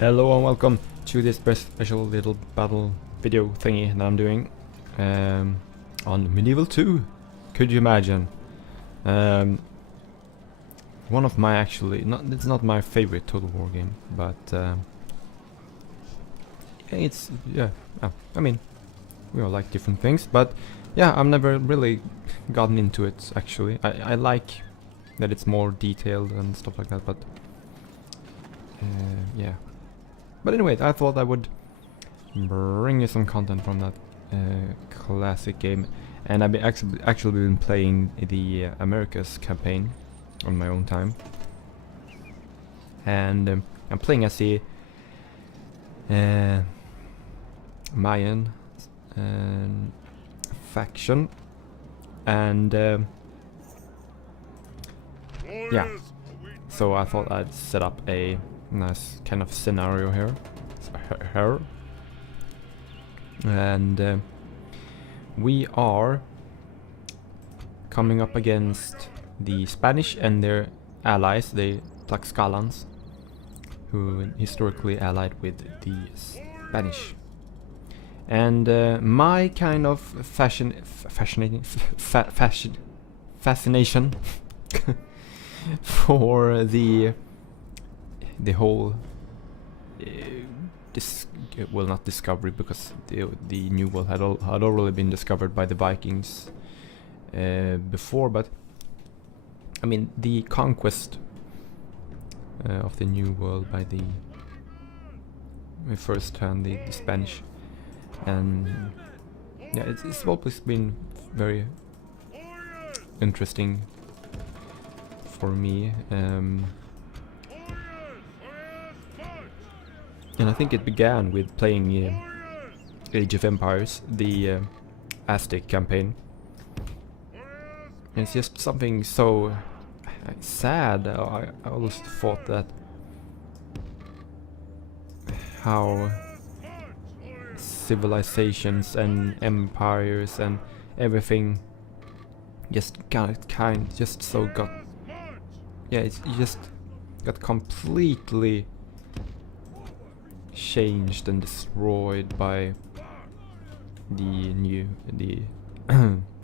Hello and welcome to this special little battle video thingy that I'm doing on Medieval 2. Could you imagine? One of my it's not my favorite Total War game, but I mean, we all like different things, but yeah, I've never really gotten into it actually. I like that it's more detailed and stuff like that, but yeah. But anyway, I thought I would bring you some content from that classic game, and I've actually been playing the Americas campaign on my own time, and I'm playing as the Mayan faction, and yeah, so I thought I'd set up a nice kind of scenario here, and we are coming up against the Spanish and their allies, the Tlaxcalans, who historically allied with the Spanish. And my kind of fascination for the whole well, not discovery, because the New World had already been discovered by the Vikings before, but I mean the conquest of the New World by the first hand, the Spanish, and yeah, it's always been very interesting for me. And I think it began with playing Age of Empires, the Aztec campaign. And it's just something so sad. I always thought that how civilizations and empires and everything just it just got completely changed and destroyed by the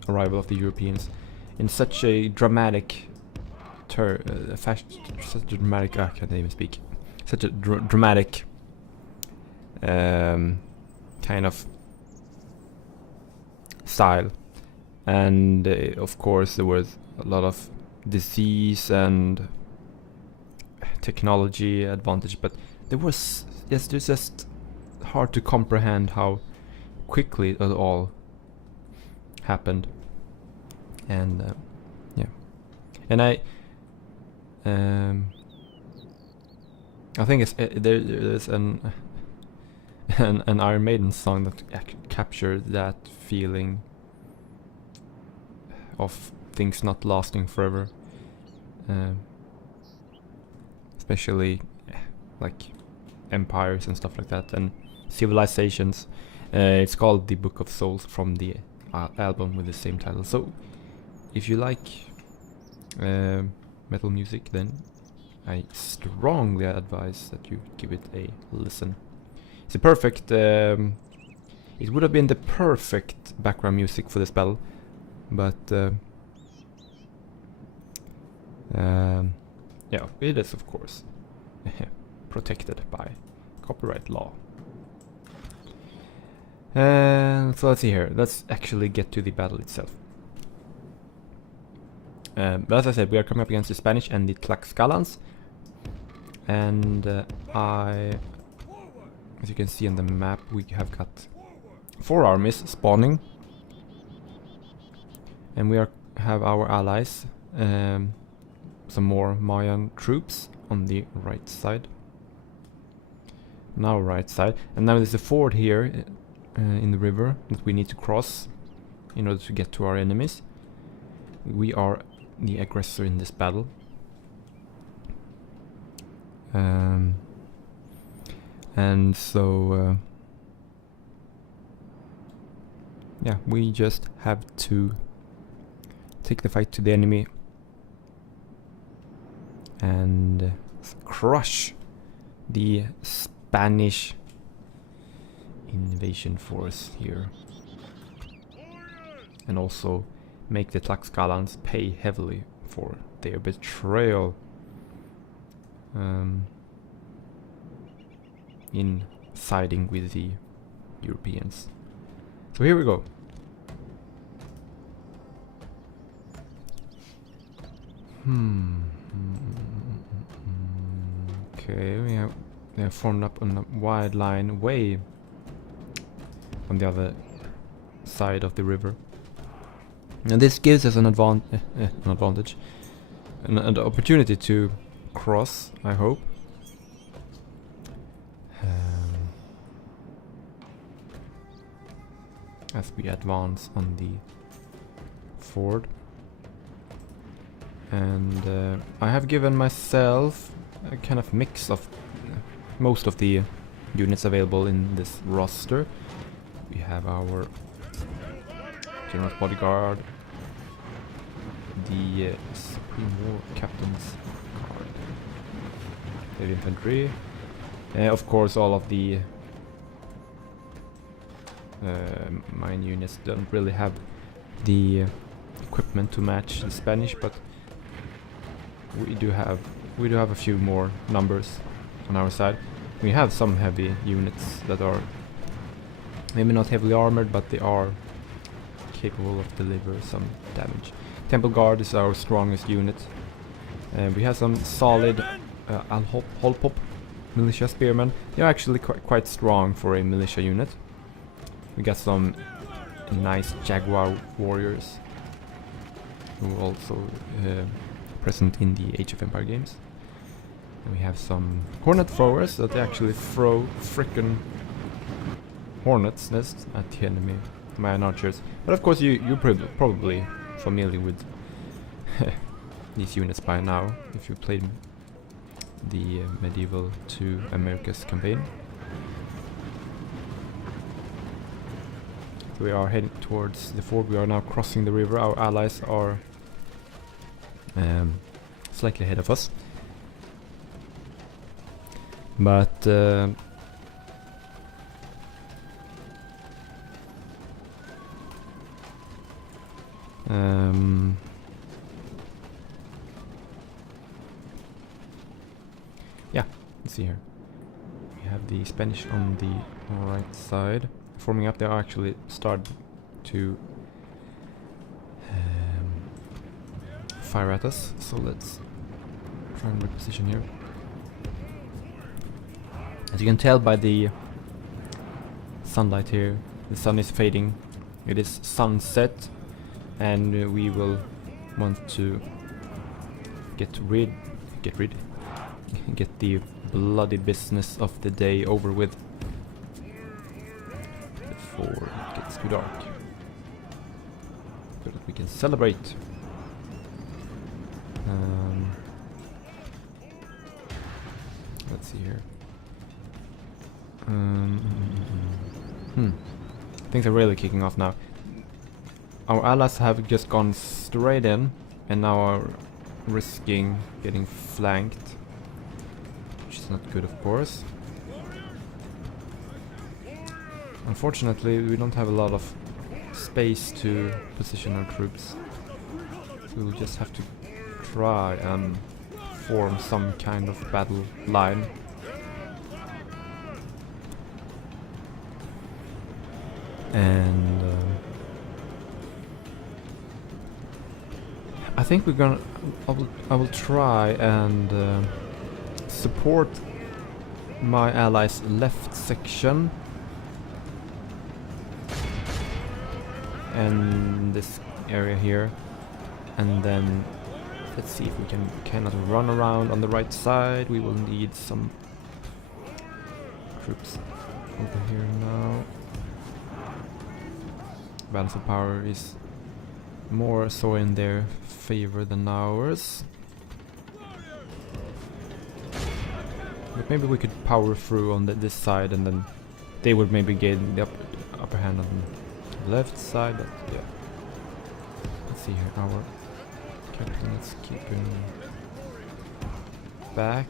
arrival of the Europeans in such a dramatic I can't even speak. Such a dramatic kind of style, and of course there was a lot of disease and technology advantage, but there was it's just hard to comprehend how quickly it all happened. And yeah, and I think there's an Iron Maiden song that captured that feeling of things not lasting forever, especially like empires and stuff like that, and civilizations. It's called The Book of Souls, from the album with the same title. So if you like metal music, then I strongly advise that you give it a listen. It's a perfect it would have been the perfect background music for this battle, but yeah, it is of course protected by copyright law. So let's see here. Let's actually get to the battle itself. But as I said, we are coming up against the Spanish and the Tlaxcalans, and as you can see on the map, we have got 4 armies spawning, and we have our allies, some more Mayan troops on the right side. Now right side, and now there's a ford here in the river that we need to cross in order to get to our enemies. We are the aggressor in this battle, and so yeah, we just have to take the fight to the enemy and crush the Spanish invasion force here. And also make the Tlaxcalans pay heavily for their betrayal in siding with the Europeans. So here we go. Okay, we have formed up on a wide line way on the other side of the river. And this gives us an advantage, an opportunity to cross, I hope. As we advance on the ford. And I have given myself a kind of mix of most of the units available in this roster. We have our General's Bodyguard, the Supreme War Captain's Guard, Heavy Infantry, of course all of the mine units don't really have the equipment to match the Spanish, but we do have a few more numbers on our side. We have some heavy units that are maybe not heavily armored, but they are capable of delivering some damage. Temple Guard is our strongest unit. We have some solid Holpop militia spearmen. They're actually quite strong for a militia unit. We got some nice Jaguar warriors who are also present in the Age of Empire games. And we have some hornet throwers that actually throw frickin' hornets nests at the enemy man archers. But of course you're probably familiar with these units by now if you played the Medieval to Americas campaign. So we are heading towards the ford. We are now crossing the river. Our allies are slightly ahead of us. But yeah, let's see here. We have the Spanish on the right side forming up. They are actually started to fire at us, so let's try and reposition here. As you can tell by the sunlight here, the sun is fading. It is sunset, and we will want to get the bloody business of the day over with before it gets too dark, so that we can celebrate. Let's see here. Things are really kicking off now. Our allies have just gone straight in and now are risking getting flanked, which is not good, of course. Unfortunately, we don't have a lot of space to position our troops, so we'll just have to try and form some kind of battle line. And I think we're gonna. I will try and support my allies' left section and this area here, and then let's see if we can kind of run around on the right side. We will need some troops over here now. Balance of power is more so in their favor than ours. But maybe we could power through on this side, and then they would maybe gain the upper hand on the left side. But yeah, let's see here. Our captain is keeping back.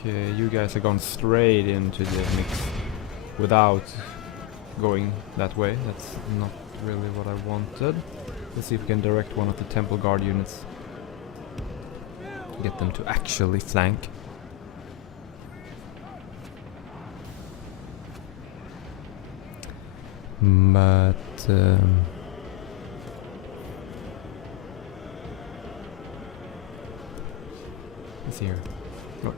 Okay, you guys are going straight into the mix without going that way. That's not really what I wanted. Let's see if we can direct one of the Temple Guard units. Get them to actually flank. But let's see here. No.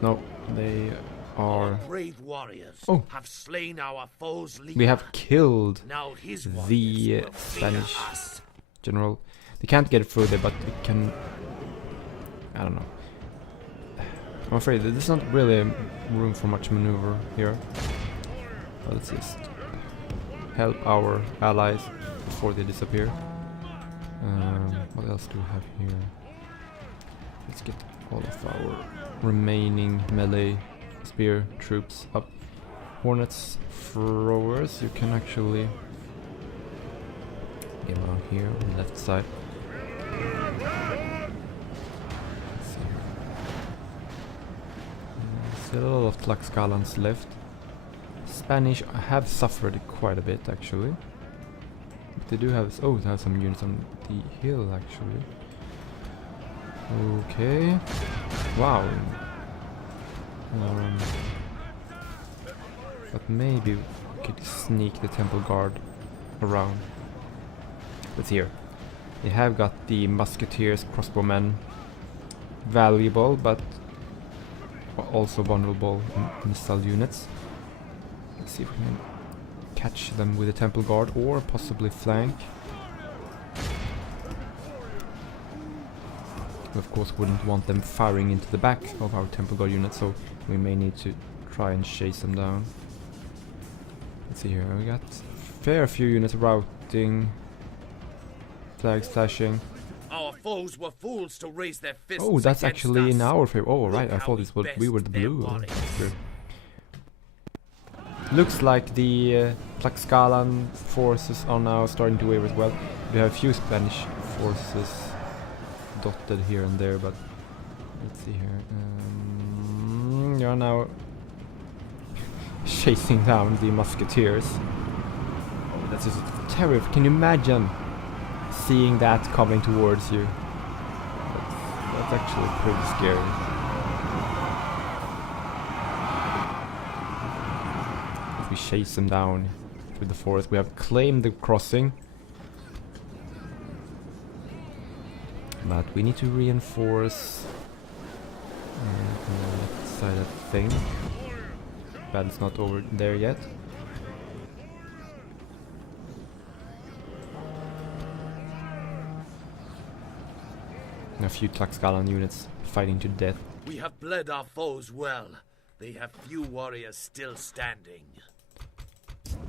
No, they are. Our brave warriors have slain our foes. We have killed now his the Spanish general. They can't get through there, but they can. I don't know. I'm afraid that there's not really room for much maneuver here. But let's just help our allies before they disappear. What else do we have here? Let's get all of our remaining melee spear troops up. Hornets throwers, you can actually get around here on the left side. Let's see here. Still a lot of Tlaxcalans left. Spanish have suffered quite a bit actually. But they do have they have some units on the hill actually. Okay. Wow. But maybe we could sneak the Temple Guard around. Let's see here. They have got the musketeers, crossbowmen, valuable but also vulnerable missile units. Let's see if we can catch them with the Temple Guard or possibly flank. We of course wouldn't want them firing into the back of our Temple Guard unit, so we may need to try and chase them down. Let's see here, we got fair few units routing, flags flashing. Our foes were fools to raise their fists. Oh, that's actually in our favor. Oh, right, I thought we were the blue. Sure. Looks like the Tlaxcalan forces are now starting to waver as well. We have a few Spanish forces dotted here and there, but let's see here. They are now chasing down the musketeers. Oh, that's just terrible. Can you imagine seeing that coming towards you? That's actually pretty scary. If we chase them down through the forest, we have claimed the crossing. But we need to reinforce on the left side, I think. Battle's not over there yet. And a few Tlaxcalan units fighting to death. We have bled our foes well. They have few warriors still standing.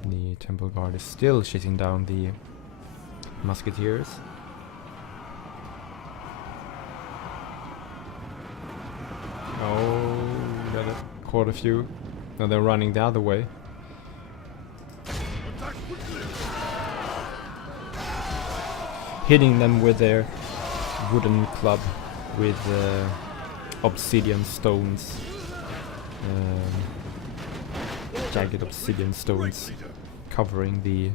The Temple Guard is still chasing down the musketeers. Oh, got caught a few. Now they're running the other way. Hitting them with their wooden club with obsidian stones. Jagged obsidian stones covering the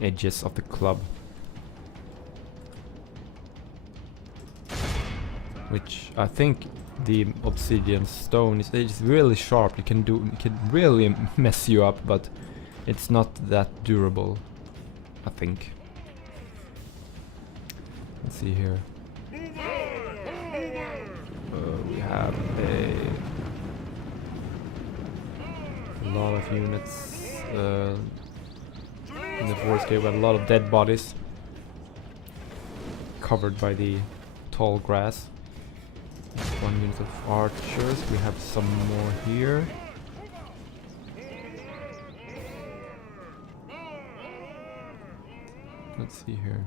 edges of the club. Which I think the obsidian stone is really sharp. It can really mess you up, but it's not that durable, I think. Let's see here. We have a lot of units in the forest here. We have a lot of dead bodies covered by the tall grass. One unit of archers. We have some more here. Let's see here.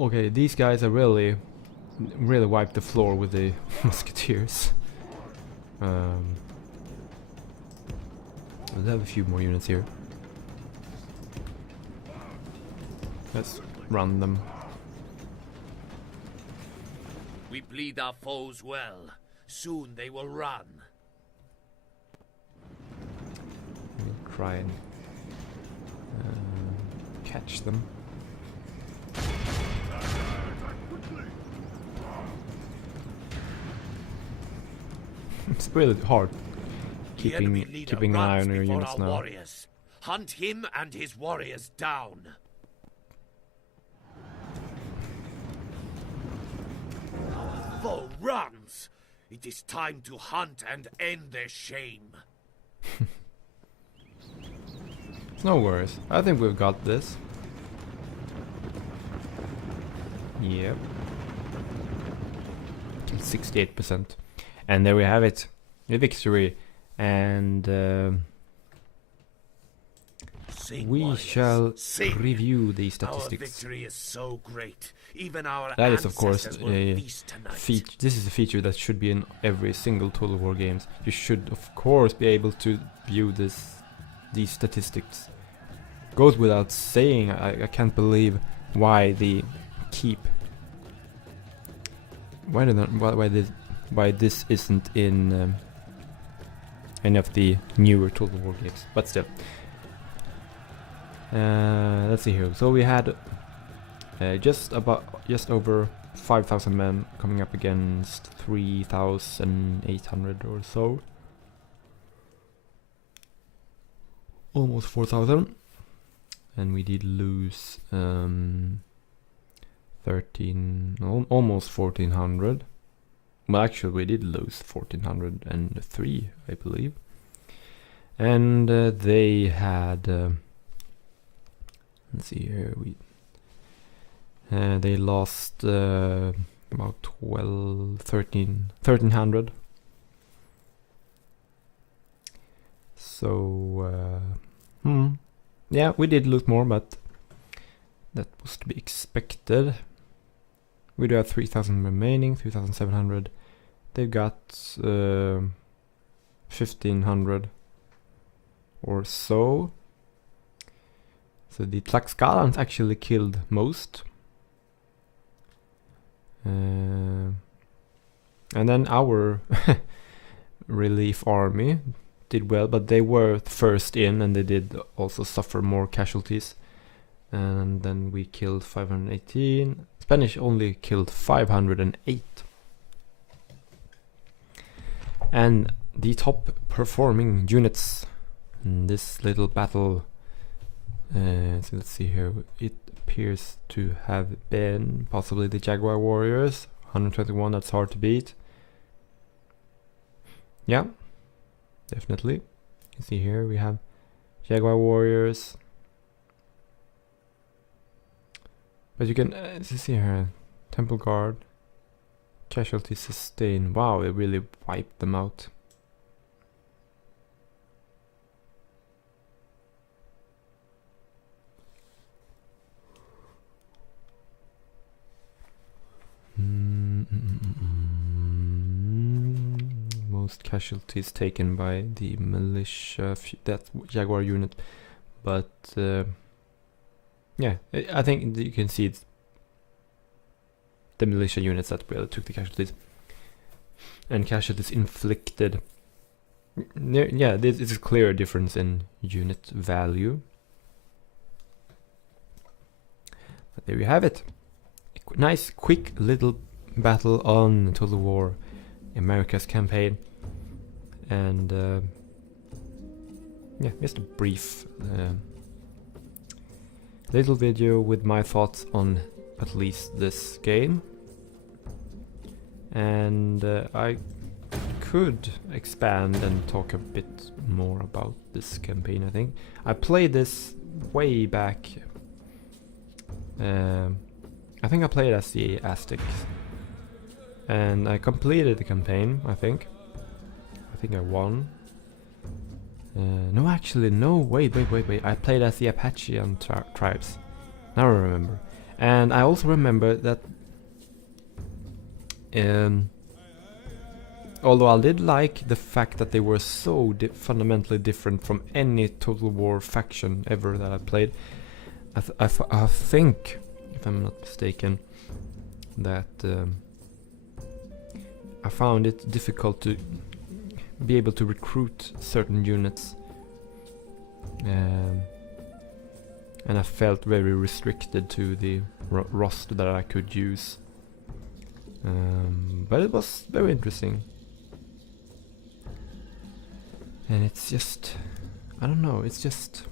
Okay, these guys are really wiped the floor with the musketeers. We'll have a few more units here. Let's run them. We bleed our foes well. Soon they will run. We'll try and catch them. It's really hard keeping an eye on your units now. Warriors. Hunt him and his warriors down. Our foe runs. It is time to hunt and end their shame. No worries. I think we've got this. Yep. 68%. And there we have it. A victory. And we shall review the statistics. Our victory is so great. Even our that is, of course, a this is a feature that should be in every single Total War games. You should, of course, be able to view these statistics. Goes without saying. I can't believe why they keep. Why this isn't in any of the newer Total War games, but still. Let's see here. So we had just over 5,000 men coming up against 3,800 or so. Almost 4,000, and we did lose almost 1,400. Well, actually, we did lose 1,403, I believe. And they had, let's see here, they lost about 1,300. So, yeah, we did lose more, but that was to be expected. We do have 3,000 remaining, 3,700. They've got 1,500 or so. So the Tlaxcalans actually killed most. And then our relief army did well, but they were first in and they did also suffer more casualties. And then we killed 518. Spanish only killed 508. And the top performing units in this little battle, so let's see here, it appears to have been possibly the Jaguar Warriors, 121, that's hard to beat. Yeah, definitely. You see here we have Jaguar Warriors. But you can see here, Temple Guard, casualty sustained. Wow, it really wiped them out. Most casualties taken by the militia, that Jaguar unit, but yeah, I think you can see it's the militia units that really took the casualties. And casualties inflicted. Yeah, this is a clear difference in unit value. But there you have it. A nice, quick little battle on Total War America's campaign. And yeah, just a brief little video with my thoughts on at least this game. And I could expand and talk a bit more about this campaign, I think. I played this way back. I think I played as the Aztecs. And I completed the campaign, I think. I think I won. No, actually, no, wait. I played as the Apachean tribes. Now I remember. And I also remember that although I did like the fact that they were so fundamentally different from any Total War faction ever that I played. I think, if I'm not mistaken, that I found it difficult to be able to recruit certain units, and I felt very restricted to the roster that I could use. But it was very interesting. And it's just, I don't know, it's just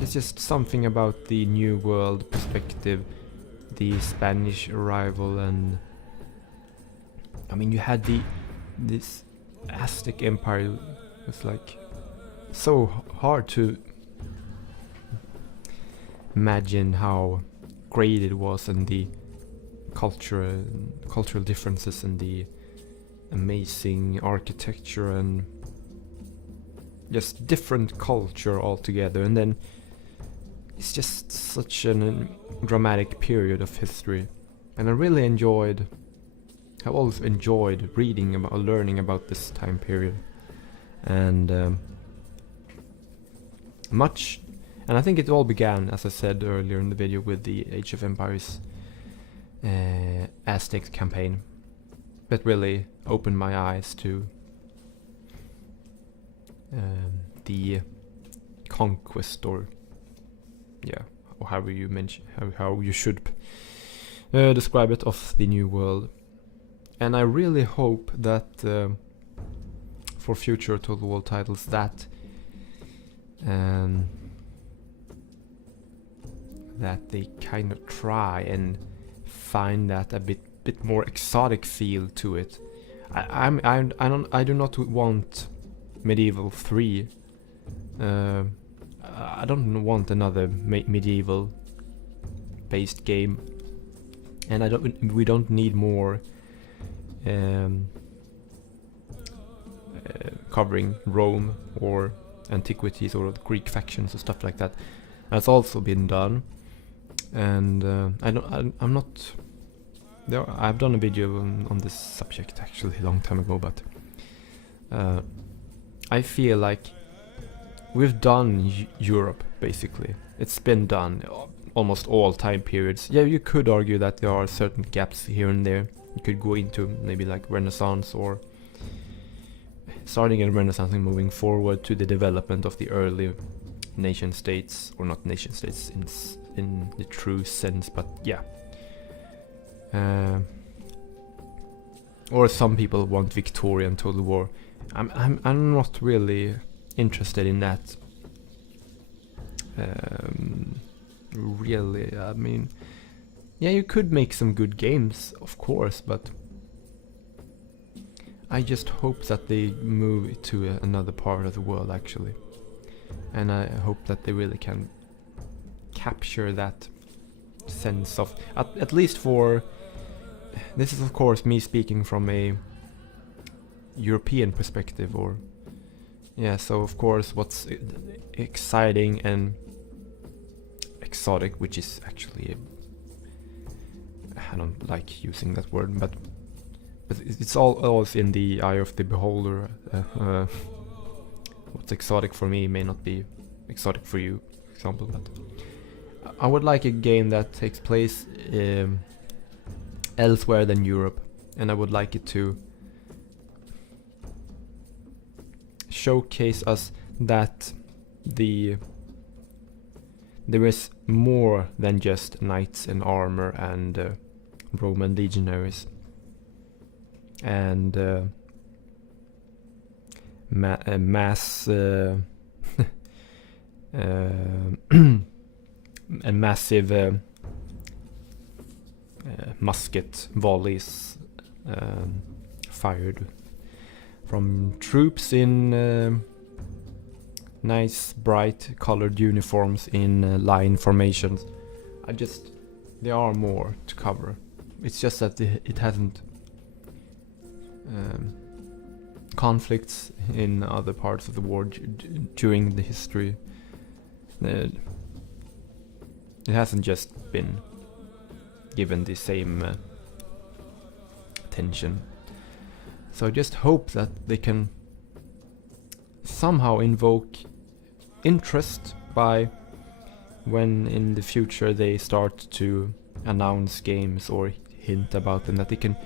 it's just something about the New World perspective, the Spanish arrival, and I mean, you had this Aztec Empire. It was like so hard to imagine how great it was, and the cultural differences, and the amazing architecture, and just different culture altogether. And then it's just such a dramatic period of history, and I've always enjoyed reading about, learning about this time period, and and I think it all began, as I said earlier in the video, with the Age of Empires Aztec campaign that really opened my eyes to the conquest, or however you mention how you should describe it, of the New World. And I really hope that for future Total War titles that they kind of try and find that a bit more exotic feel to it. I do not want Medieval 3. I don't want another medieval based game, and we don't need more covering Rome or antiquities or Greek factions or stuff like that. That's also been done, and I'm not. I've done a video on this subject actually a long time ago, but I feel like we've done Europe basically. It's been done almost all time periods. Yeah, you could argue that there are certain gaps here and there. You could go into maybe like Renaissance, or starting in Renaissance and moving forward to the development of the early nation states, or not nation states in the true sense, but yeah. Or some people want Victorian Total War. I'm not really interested in that. Really, I mean, yeah, you could make some good games, of course, but I just hope that they move to another part of the world, actually. And I hope that they really can capture that sense of, at least for, this is of course me speaking from a European perspective, or yeah, so of course what's exciting and exotic, which is actually, I don't like using that word, but it's always in the eye of the beholder. What's exotic for me may not be exotic for you, for example, but I would like a game that takes place elsewhere than Europe, and I would like it to showcase us that there is more than just knights in armor and Roman legionaries and mass and massive musket volleys fired from troops in nice bright colored uniforms in line formations. There are more to cover. It's just that it hasn't conflicts in other parts of the war during the history. It hasn't just been given the same attention. So I just hope that they can somehow invoke interest by when in the future they start to announce games or hint about them, that they can,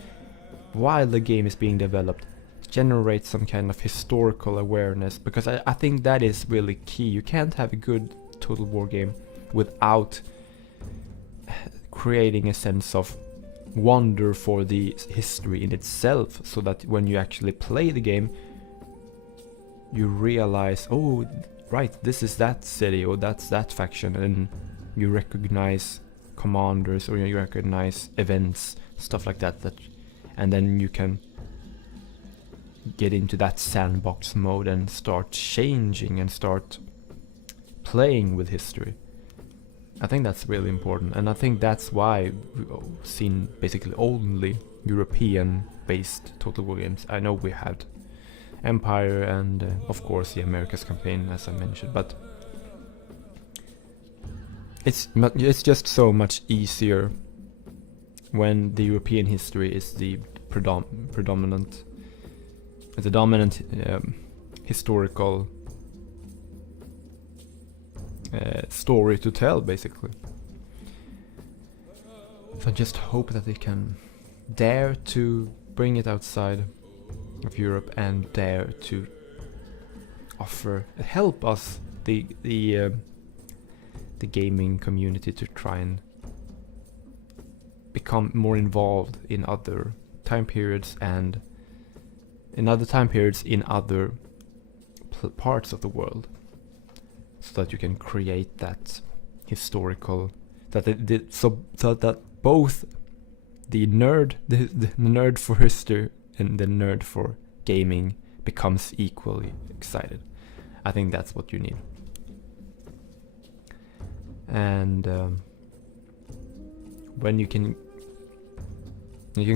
while the game is being developed, generate some kind of historical awareness, because I think that is really key. You can't have a good Total War game without creating a sense of wonder for the history in itself, so that when you actually play the game you realize, oh right, this is that city or that's that faction, and you recognize commanders or you recognize events, stuff like that, and then you can get into that sandbox mode and start changing and start playing with history. I think that's really important, and I think that's why we've seen basically only European-based Total War games. I know we had Empire and of course the America's campaign, as I mentioned, but it's just so much easier when the European history is the dominant historical story to tell, basically. So I just hope that they can dare to bring it outside of Europe and dare to help us, the gaming community, to try and become more involved in other time periods and in other parts of the world, so that you can create that historical, so that both the nerd for history and the nerd for gaming becomes equally excited. I think that's what you need. And when you can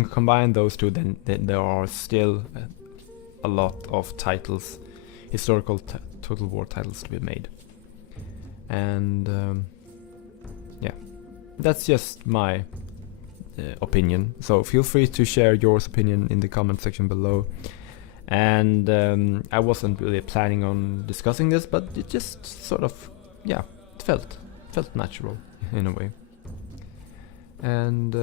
combine those two, then there are still a lot of titles, historical Total War titles to be made. And yeah, that's just my opinion. So feel free to share your opinion in the comment section below. And I wasn't really planning on discussing this, but it just sort of, yeah, it felt natural in a way. And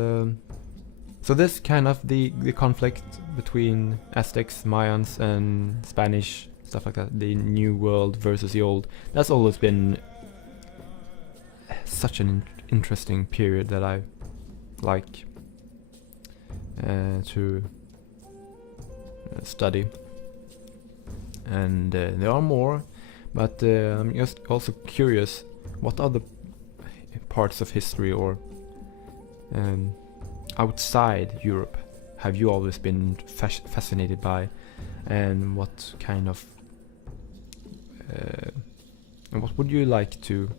so this kind of the conflict between Aztecs, Mayans, and Spanish, stuff like that, the new world versus the old, that's always been such an interesting period that I like to study. And there are more, but I'm just also curious, what other parts of history or outside Europe have you always been fascinated by, and what kind of and what would you like to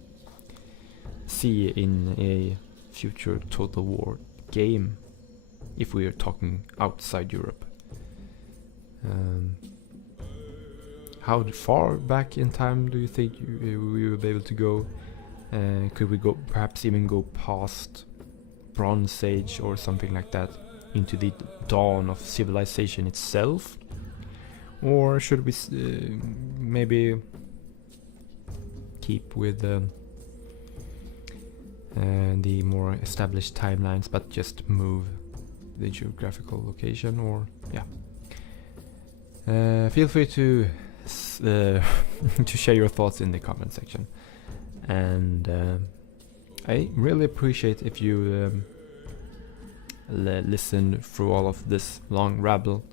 see in a future Total War game, if we are talking outside Europe? How far back in time do you think we will be able to go? Could we perhaps even go past Bronze Age or something like that, into the dawn of civilization itself? Or should we maybe keep with the more established timelines, but just move the geographical location? Or yeah, feel free to to share your thoughts in the comment section. And I really appreciate if you listen through all of this ramble.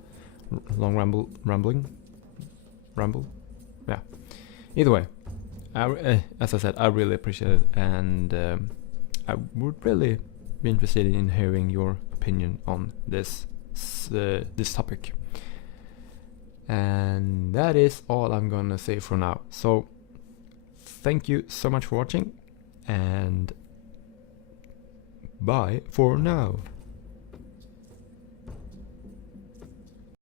Yeah. Either way, as I said, I really appreciate it, and I would really be interested in hearing your opinion on this topic. And that is all I'm gonna say for now. So thank you so much for watching, and bye for now.